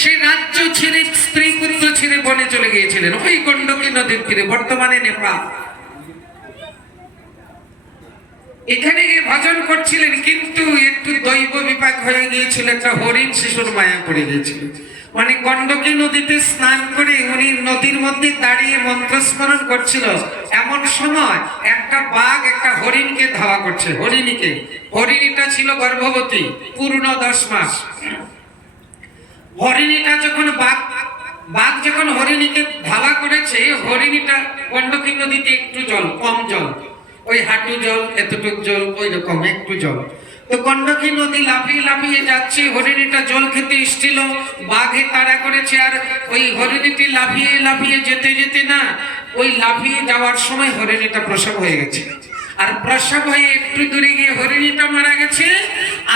সেই রাজ্য ছেড়ে স্ত্রী পুত্র ছেড়ে বনে চলে গিয়েছিলেন ওই গণ্ডকী নদীর তীরে, বর্তমানে নেপাল। এখানে ভজন করছিলেন, কিন্তু একটু দৈব বিপাক হয়ে গিয়েছিল, একটা হরিণ শিশুর মায়া পড়ে গিয়েছিল। মানে গণ্ডকী নদীতে স্নান করে উনি নদীর মধ্যে দাঁড়িয়ে মন্ত্রস্মরণ করছিল, এমন সময় একটা বাঘ একটা হরিণকে ধাওয়া করছে। হরিণীটা ছিল গর্ভবতী, পূর্ণ 10 মাস। হরিণীটা যখন বাঘ যখন হরিণীকে ধাওয়া করেছে, হরিণীটা গণ্ডকী নদীতে একটু জল, কম জল, ওই হাঁটু জল, এতটুক জল, ওই রকম একটু জল। তো গণ্ডকী নদী লাফিয়ে লাফিয়ে যাচ্ছে, হরিণীটা জল খেতে এসেছিল, বাঘে তাড়া করেছে। আর ওই হরিণীটি লাফিয়ে লাফিয়ে যেতে যেতে না, ওই লাফিয়ে যাওয়ার সময় হরিণীটা প্রসব হয়ে গেছে। আর প্রসব হয়ে একটু দূরে গিয়ে হরিণীটা মারা গেছে,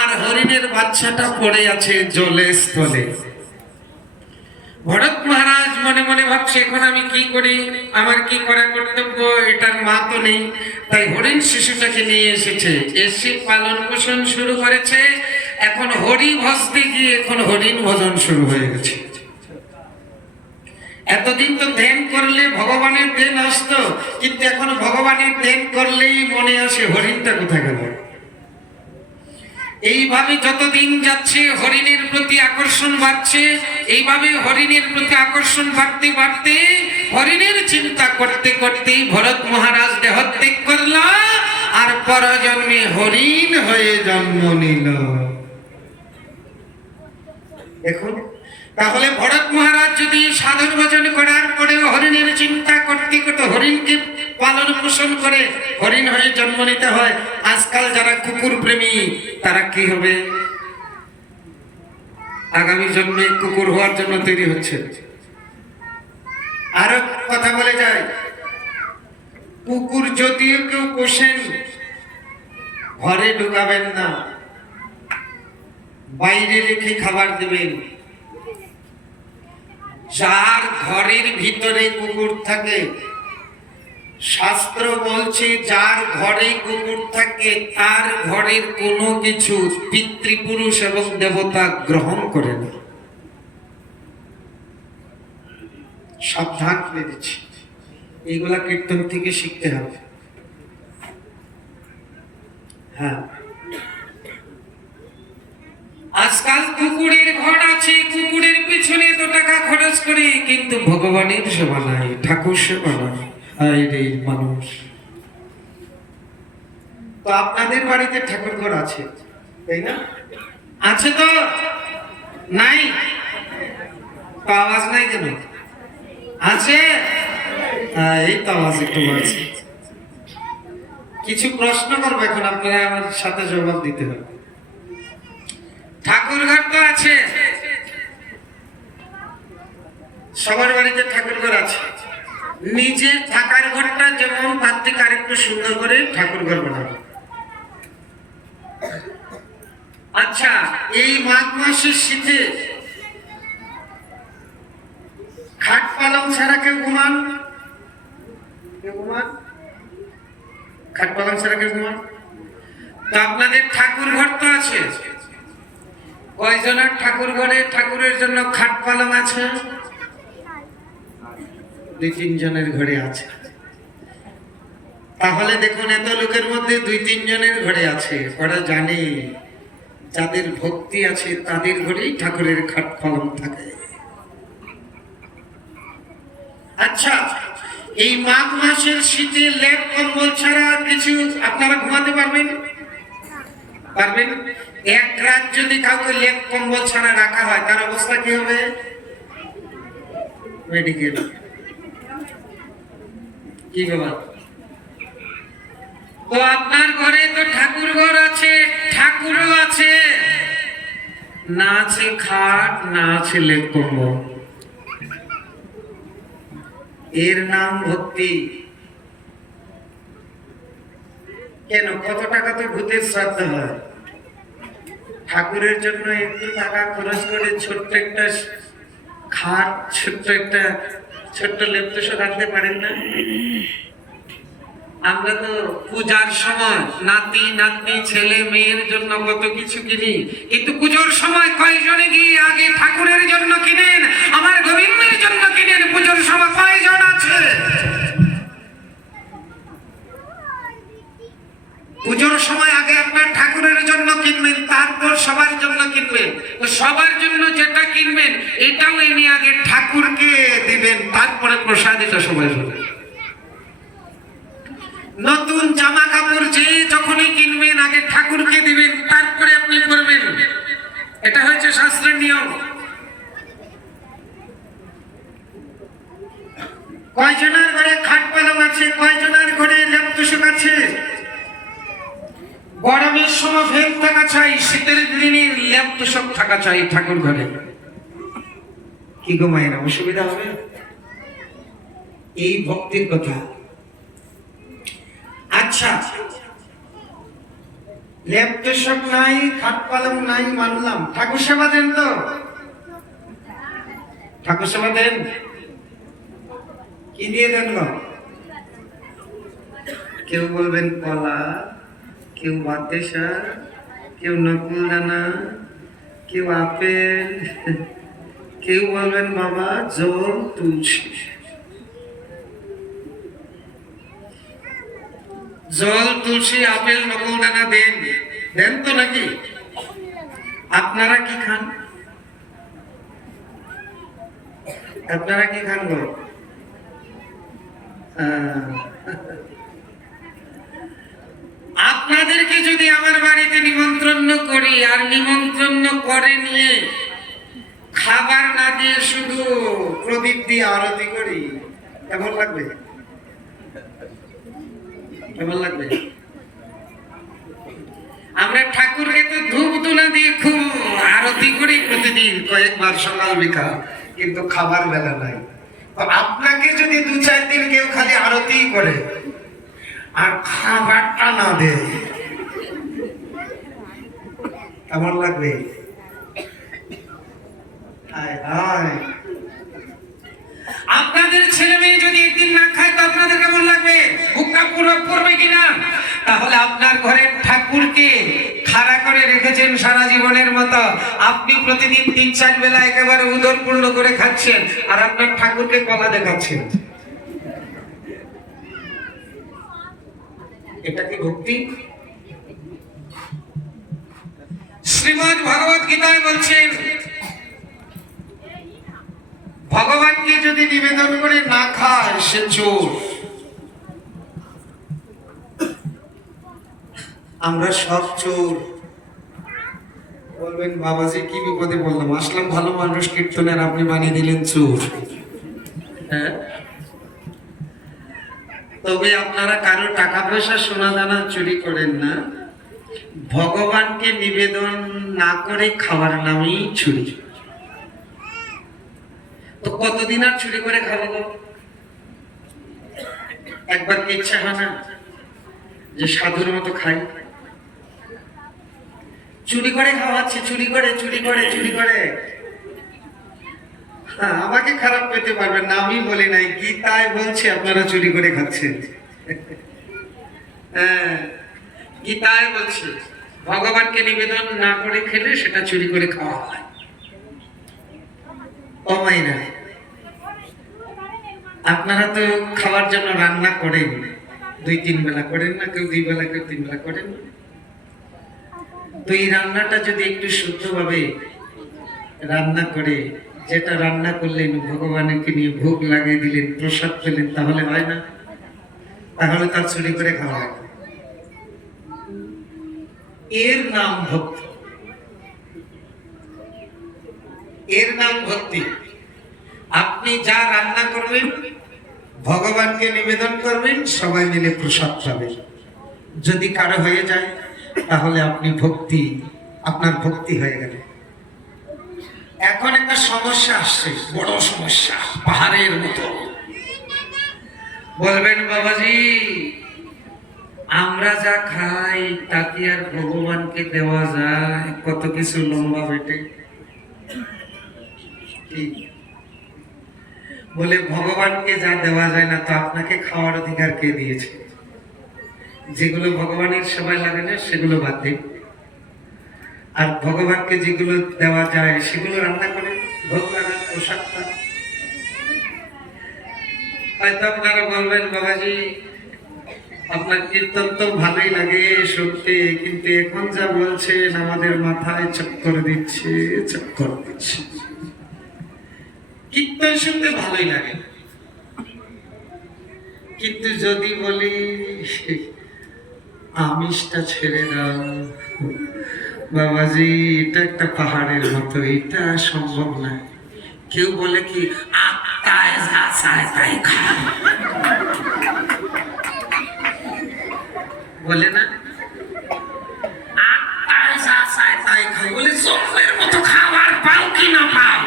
আর হরিণের বাচ্চাটা পড়ে আছে জলে স্থলে। ভরত মহারাজ মনে মনে ভাবছে, এখন আমি কি করি, আমার কি করা কর্তব্য, এটার মা তো নেই। তাই হরিণ শিশুটাকে নিয়ে এসেছে, এসে পালন পোষণ শুরু করেছে। এখন হরি ভজতে গিয়ে এখন হরিণ ভজন শুরু হয়ে গেছে। এতদিন তো ধ্যান করলে ভগবানের ধ্যান আসতো, কিন্তু এখন ভগবানের ধ্যান করলেই মনে আসে হরিণটা কোথায় গেল। এইভাবে যতদিন যাচ্ছে হরিণের প্রতি আকর্ষণ বাড়ছে, এইভাবে হরিণের প্রতি আকর্ষণ বাড়তে বাড়তে হরিণের চিন্তা করতে করতে ভরত মহারাজ দেহত্যাগ করল, আর পরজন্মে হরিণ হয়ে জন্ম নিল। দেখুন, তাহলে ভরত মহারাজ যদি সাধন ভজন করার পরেও হরিণের চিন্তা করতে করতে হরিণকে পালন পোষণ করে হরিণ হয়ে জন্ম নিতে হয়, আজকাল যারা কুকুর প্রেমী তারা কি হবে? আগামী জন্মে কুকুর হওয়ার জন্য তৈরি হচ্ছে। আরো কথা বলে যায়, কুকুর যদিও কেউ পোষেন, ঘরে ঢুকাবেন না, বাইরে রেখে খাবার দেবেন। যার ঘরের ভিতরে কুকুর থাকে, শাস্ত্র বলছে যার ঘরে কুকুর থাকে তার ঘরের কোনো কিছু পিতৃপুরুষ এবং দেবতা গ্রহণ করে না। সাবধান করে দিচ্ছি, এইগুলা কীর্তন থেকে শিখতে হবে। হ্যাঁ, আজকাল কুকুরের ঘর আছে, কুকুরের পিছনে তো টাকা খরচ করে, কিন্তু ভগবানের সেবা নাই, ঠাকুর সেবা নাই। মানুষ তো আপনাদের বাড়িতে ঠাকুর ঘর আছে, তাই না? আছে তো? নাই তো আওয়াজ নাই কেন? আছে, এই তো আওয়াজ একটু বাড়ছে। কিছু প্রশ্ন করবো এখন, আপনারা আমার সাথে জবাব দিতে হবে। ঠাকুর ঘর তো আছে, সবার বাড়িতে ঠাকুর ঘর আছে। নিজের থাকার ঘরটা যেমন তার থেকে আরেকটু সুন্দর করে ঠাকুর ঘর বানাবো। আচ্ছা, এই মাঘ মাসের শীতে খাট পালং ছাড়া কেউ ঘুমান? খাট পালং ছাড়া কেউ ঘুমান? তো আপনাদের ঠাকুর ঘর তো আছে, কয়জনের ঠাকুর ঘরে ঠাকুরের জন্য খাট পালং আছে? 2-3 জনের ঘরে আছে। তাহলে দেখুন, এত লোকের মধ্যে 2-3 জনের ঘরে আছে, ওরা জানে যাদের ভক্তি আছে তাদের ঘরেই ঠাকুরের খাট পালং থাকে। আচ্ছা, এই মাঘ মাসের শীতে লেপ কম্বল ছাড়া কিছু আপনারা ঘুমাতে পারবেন? এক রাত যদি কাউকে লেপ কম্বল ছাড়া রাখা হয়, তার অবস্থা কি হবে? মেডিকেল। কি ব্যাপার? তো আপনার ঘরে তো ঠাকুর ঘর আছে, ঠাকুরও আছে, না আছে খাট, না আছে লেপ কম্বল। এর নাম ভক্তি। কেন? কত টাকা তো ভূতের শ্রাদ্ধ হয়, ঠাকুরের জন্য একটু টাকা খরচ করে ছোট্ট একটা খাট, ছোট্ট লেপ্টস রাখতে পারেন না? আমরা তো পূজার সময় নাতি নাতনি ছেলে মেয়ের জন্য কত কিছু কিনি, কিন্তু পুজোর সময় কয়জনে গিয়ে আগে ঠাকুরের জন্য সবার জন্য যেটা কিনবেন এটাও এনে আগে ঠাকুরকে দিবেন, তারপরে প্রসাদিত সবাই হবে। নতুন জামা কাপড় যে যখনই কিনবেন আগে ঠাকুরকে দিবেন, তারপরে আপনি করবেন। এটা হচ্ছে শাস্ত্রের নিয়ম। কয়জনের ঘরে খাট পালং আছে, কয়জনের ঘরে লেপ তোষক আছে? গরমের সময় ফেল থাকা চাই, শীতের দিনে লেপ তোষক থাকা চাই ঠাকুর ঘরে। কি গো মায়েরা, অসুবিধা হবে? এই ভক্তির কথা। আচ্ছা, লেপ তোষক নাই, খাট পালং নাই, মানলাম। ঠাকুর সেবা দেন তো? ঠাকুর সেবা দেন? কি দিয়ে দেন গো? কেউ বলবেন কলা, কেউ বাতাসা, কেউ নকুল দানা, কেউ আপেল, কেউ বলবেন বাবা জল তুলসী। জল তুলসী আপেল নকুল দানা দেন, দেন তো নাকি? আপনারা কি খান? আপনারা কি খান গো? আপনাদেরকে যদি আমার বাড়িতে নিমন্ত্রণ করি আর নিমন্ত্রণ করে নিয়ে খাবার না দিয়ে শুধু প্রদীপ দিয়ে আরতি করি, কেমন লাগবে? কেমন লাগবে? আমরা ঠাকুরকে তো ধূপ ধুনা দিয়ে খুব আরতি করি প্রতিদিন, কয়েকবার সকাল বিকাল, কিন্তু খাবার বেলা নাই। আপনাকে যদি 2-4 দিন কেউ খালি আরতি করে আর খাবারটা না দেয়, কেমন লাগবে? আপনাদের ছেলে মেয়ে যদি একদিন না খায় তো আপনাদের কেমন লাগবে? বুকটা পুরো পড়বে কিনা? তাহলে আপনার ঘরের ঠাকুরকে খাড়া করে রেখেছেন সারা জীবনের মতো, আপনি প্রতিদিন 3-4 বেলা একেবারে উদরপূর্ণ করে খাচ্ছেন, আর আপনার ঠাকুরকে কলা দেখাচ্ছেন। এটা কি ভক্তি? শ্রীমদ্ ভগবত গীতায় বলছেন, ভগবানকে যদি নিবেদন করে না খায় সে চোর। আমরা সব চোর। বলবেন বাবাজি কি বিপদে বললাম, আসলাম ভালো মানুষ কীর্তনের, আপনি বানিয়ে দিলেন চোর। হ্যাঁ, তবে আপনারা কারো টাকা পয়সা সোনা দানা চুরি করেন না, ভগবানকে নিবেদন না করে খাওয়ার নামেই চুরি। তো কতদিন আর চুরি করে খাবো? একবার কি ইচ্ছা হয় না যে সাধুর মতো খাই? চুরি করে খাওয়াচ্ছে, চুরি করে চুরি করে চুরি করে। হ্যাঁ, আমাকে খারাপ পেতে পারবেন না, আমি বলি নাই, গীতায় বলছে আপনারা চুরি করে খাচ্ছেন। হ্যাঁ, গীতায় বলছে ভগবানকে নিবেদন না করে খেলে সেটা চুরি করে খাওয়া হয়। কমাই না। আপনারা তো খাওয়ার জন্য রান্না করেন, 2-3 বেলা করেন না, কেউ 2 বেলা, কেউ 3 বেলা করেন। তো এই রান্নাটা যদি একটু শুদ্ধভাবে রান্না করে, যেটা রান্না করলেন ভগবানকে নিয়ে ভোগ লাগিয়ে দিলেন, প্রসাদ পেলেন, তাহলে হয় না? তাহলে তার চুরি করে খাওয়া হয়। এর নাম ভক্তি, এর নাম ভক্তি। আপনি যা রান্না করবেন ভগবানকে নিবেদন করবেন, সবাই মিলে প্রসাদ পাবেন। যদি কারো হয়ে যায় তাহলে আপনি ভক্তি, আপনার ভক্তি হয়ে গেল। এখন একটা সমস্যা আসছে, বড় সমস্যা, পাহাড়ের মতো। বলবেন বাবাজি আমরা যা খাই তা কি আর ভগবানকে দেওয়া যায়? কত কিছু লম্বা বেটে। বলে ভগবানকে যা দেওয়া যায় না তো আপনাকে খাওয়ার অধিকার কে দিয়েছে? যেগুলো ভগবানের সেবায় লাগে না সেগুলো বাদ দিন, আর ভগবানকে যেগুলো দেওয়া যায় সেগুলো রান্না করে ভোগ লাগান, প্রসাদ পান। হয়তো আপনারা বলবেন বাবাজি আপনার কীর্তন তো ভালোই লাগে সত্যি, কিন্তু এখন যা বলছেন আমাদের মাথায় চক্কর দিচ্ছে, চক্কর দিচ্ছে। কীর্তন শুনতে ভালোই লাগে, কিন্তু যদি বলি আমিষটা ছেড়ে দাও বাবাজি, এটা একটা পাহাড়ের মতো, এটা সম্ভব না। কেউ বলে কি আত্মায় যা চায় তাই খাও, বলে না আত্মায় যা চায় তাই খাও, বলে জন্মের মতো খাবার পাও কি না পাও।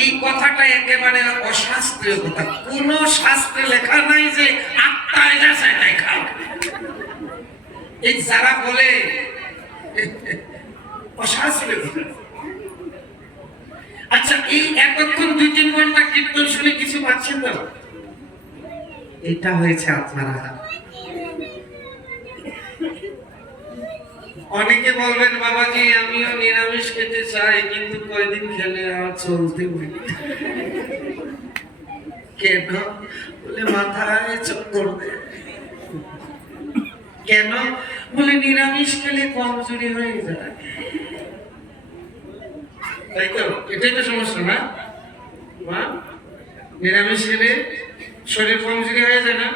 এই কথাটা একেবারে অশাস্ত্রীয় কথা, কোন শাস্ত্রে লেখা নাই যে আত্মায় যা চায় তাই খাও। এই যারা বলে অশাস্ত্রীয় কথা। আচ্ছা, এই এতক্ষণ 2-3 ঘন্টা কীর্তন শুনে কিছু পাচ্ছেন তো? এটা হয়েছে আপনারা। অনেকে বলবেন বাবাজি আমিও নিরামিষ খেতে চাই, কিন্তু কয়দিন খেলে আর চলতে পারি। কেন? বলে মাথায় চক্কর দেয়। কেন? বলে নিরামিষ খেলে কমজোরি হয়ে যায়। তাই তো, এটাই তো সমস্যা না? নিরামিষ খেলে শরীর কমজোরি হয়ে যায় না?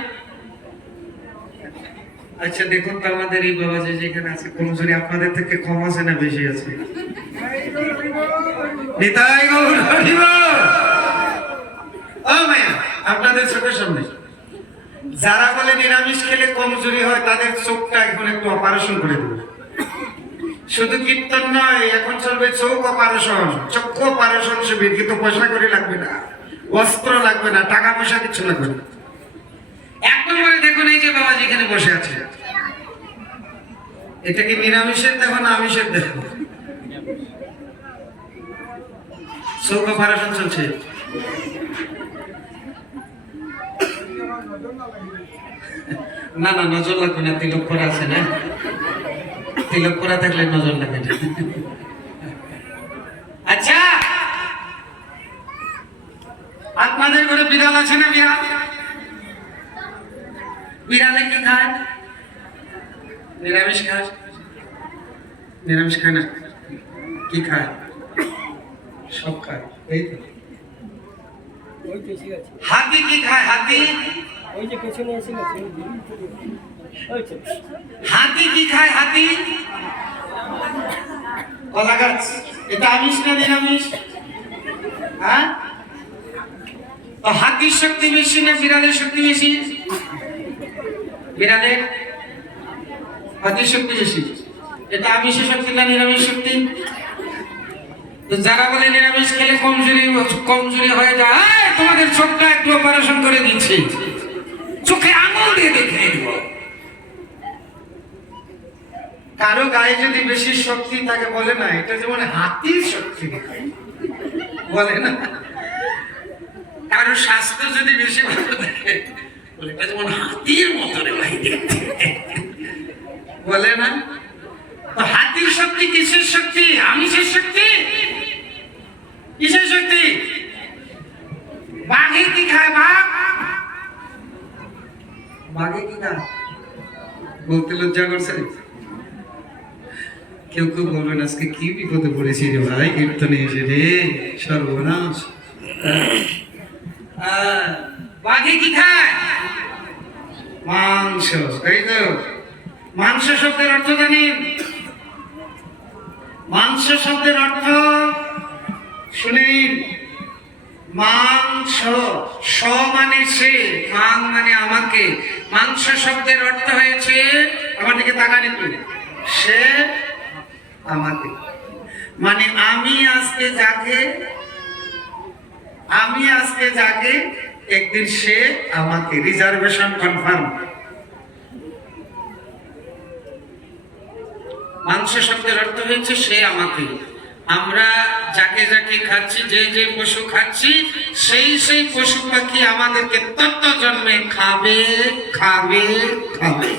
আচ্ছা দেখুন তো, আমাদের এই বাবাজি যেখানে আছে কমজোরি আপনাদের থেকে কম আছে না বেশি আছে? নিতাই গৌর হরি বল। ও মায়া, আপনাদের চোখের সামনে যারা বলে নিরামিষ খেলে কমজোরি হয় তাদের চোখটা এখন একটু অপারেশন করে দেবে। শুধু কীর্তন নয়, এখন চলবে চোখ অপারেশন, চক্ষু অপারেশন শিবির, কিন্তু পয়সা করে লাগবে না, অস্ত্র লাগবে না, টাকা পয়সা কিছু লাগবে না। এক নম্বরে দেখুন এই যে বাবা যেখানে বসে আছে, এটা কি নিরামিষের দেহ না আমিষের দেহ? চোখ অপারেশন চলছে। না না, নজর লাগবে না, তিলক করা আছে না, তিলক করা থাকলে নজর লাগে না। আচ্ছা, আপনাদের ঘরে বিড়াল আছে না? বিড়াল, বিড়ালে কি খায়? নিরামিষ খায়? নিরামিষ খায় না, কি খায়? সব খায়। এই তো। হাতি কি খায়? হাতি হাতি কি খায়? হাতি কলা গাছ। এটা আমিষ না নিরামিষ? হ্যাঁ, তো হাতির শক্তি বেশি না বিড়ালের শক্তি বেশি? বিড়ালের, হাতির শক্তি বেশি। এটা আমিষের শক্তি না নিরামিষ শক্তি? তো যারা বলে নিরামিষ খেলে কমজোরি হয়ে যায়, তোমাদের চোখটা একটু অপারেশন করে দিচ্ছি, চোখে আঙুল দিয়ে দেখে দিব। কারো গায়ে যদি বেশি শক্তি থাকে বলে না এটা যেমন হাতির শক্তি, বলে না। কারো স্বাস্থ্য যদি বেশি ভালো থাকে বলে এটা যেমন হাতির মতো রে ভাই দেখতে, বলে না। তো হাতির শক্তি কিসের শক্তি? আমিষের শক্তি? কিসের শক্তি? বাঘে কি খায়? বাঘ, বাঘে কি খায় বলতে লজ্জা করছে। কেউ কেউ বলবেন আজকে কি বিপদে পড়েছি রে ভাই, কীর্তনে এসে রে সর্বনাশ। বাঘে কি খায়? মাংস। তাই তো, মাংস শব্দের অর্থ জানেন? মাংস শব্দের অর্থ শুনেন, মাংস, স মানে সে, মাং মানে আমাকে। মাংস শব্দের অর্থ হয়েছে, আমার দিকে তাকান একটু, সে আমাকে, মানে আমি আজকে যাকে একদিন সে আমাকে। Reservation confirm. মাংস শব্দের অর্থ হয়েছে সে আমাকে। আমরা যাকে যাকে খাচ্ছি, যে যে পশু খাচ্ছি, সেই সেই পশু পাখি আমাদেরকে তত জন্মে খাবে খাবে খাবে।